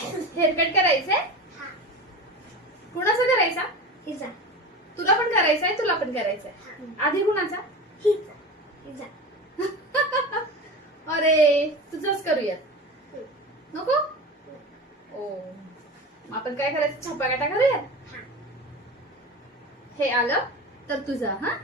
Haircut करायचंय? कुणाचा करायचा? हिचा. तुला पण करायचंय, तुला पण करायचंय. आधी कुणाचा? हिचा. हिचा. अरे तुझंच करूया. नको? ओ मग आपण काय करायचं? छपाकाटा करूया. हे आलं तर तुझा. हा